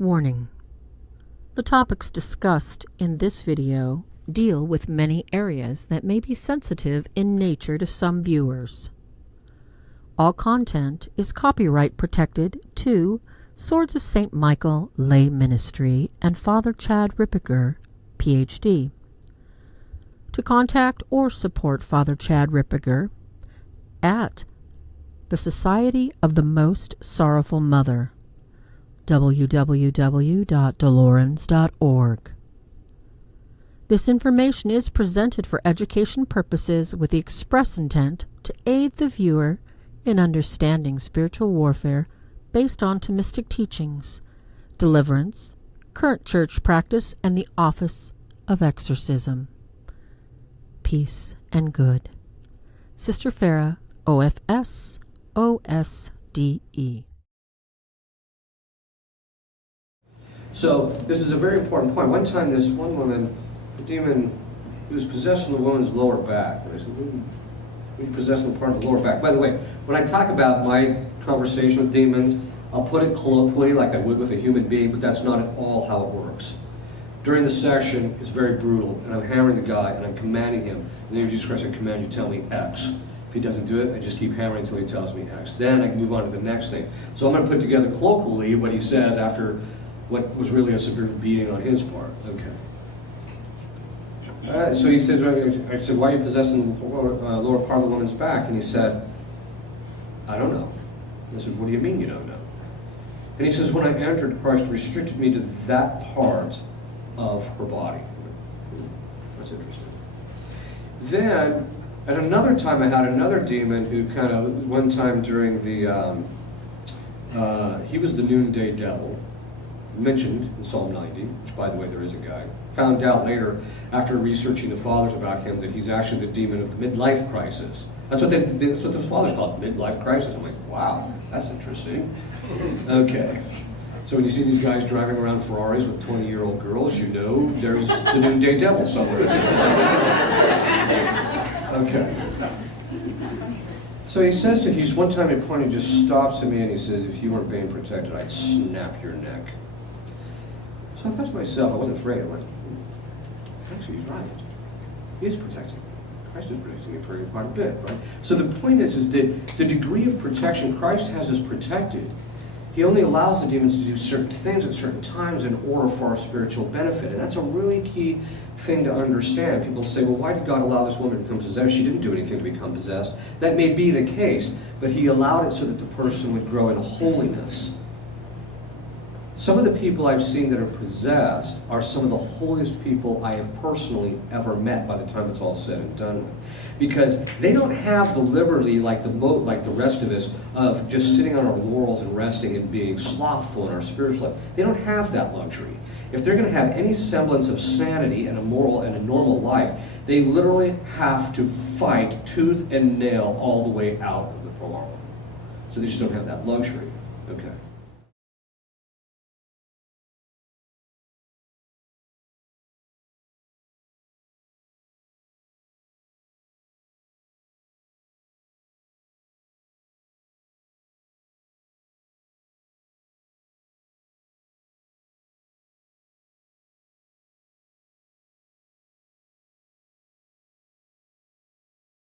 Warning: the topics discussed in this video deal with many areas that may be sensitive in nature to some viewers. All content is copyright protected to Swords of St. Michael Lay Ministry and Father Fr.Ripperger PHD. To contact or support Father Fr.Ripperger at the Society of the Most Sorrowful Mother, www.dolorans.org. This information is presented for education purposes with the express intent to aid the viewer in understanding spiritual warfare based on Thomistic teachings, deliverance, current church practice, and the office of exorcism. Peace and good. Sister Farah, OFS, OSDE. So this is a very important point. One time this one woman, the demon, he was possessing the woman's lower back. And I said, we possessing the part of the lower back. By the way, when I talk about my conversation with demons, I'll put it colloquially like I would with a human being, but that's not at all how it works. During the session, it's very brutal, and I'm hammering the guy, and I'm commanding him. In the name of Jesus Christ, I command you, tell me X. If he doesn't do it, I just keep hammering until he tells me X. Then I can move on to the next thing. So I'm going to put together colloquially what he says after what was really a severe beating on his part. Okay. So he says, I said, why are you possessing the lower part of the woman's back? And he said, I don't know. I said, what do you mean you don't know? And he says, when I entered, Christ restricted me to that part of her body. That's interesting. Then, at another time, I had another demon who kind of, one time during the, he was the noonday devil, mentioned in Psalm 90, which, by the way, there is a guy. Found out later, after researching the fathers about him, that he's actually the demon of the midlife crisis. That's what the fathers call it, midlife crisis. I'm like, wow, that's interesting. Okay. So when you see these guys driving around Ferraris with 20-year-old girls, you know there's the noonday devil somewhere. Okay. So he says to, one time at a point, he just stops at me and he says, if you weren't being protected, I'd snap your neck. So I thought to myself, I wasn't afraid. I went, actually, he's right. He is protecting me. Christ is protecting me for quite a bit, right? So the point is that the degree of protection Christ has us protected, he only allows the demons to do certain things at certain times in order for our spiritual benefit. And that's a really key thing to understand. People say, well, why did God allow this woman to become possessed? She didn't do anything to become possessed. That may be the case, but he allowed it so that the person would grow in holiness. Some of the people I've seen that are possessed are some of the holiest people I have personally ever met by the time it's all said and done with. Because they don't have the liberty like the rest of us of just sitting on our laurels and resting and being slothful in our spiritual life. They don't have that luxury. If they're going to have any semblance of sanity and a moral and a normal life, they literally have to fight tooth and nail all the way out of the problem. So they just don't have that luxury. Okay.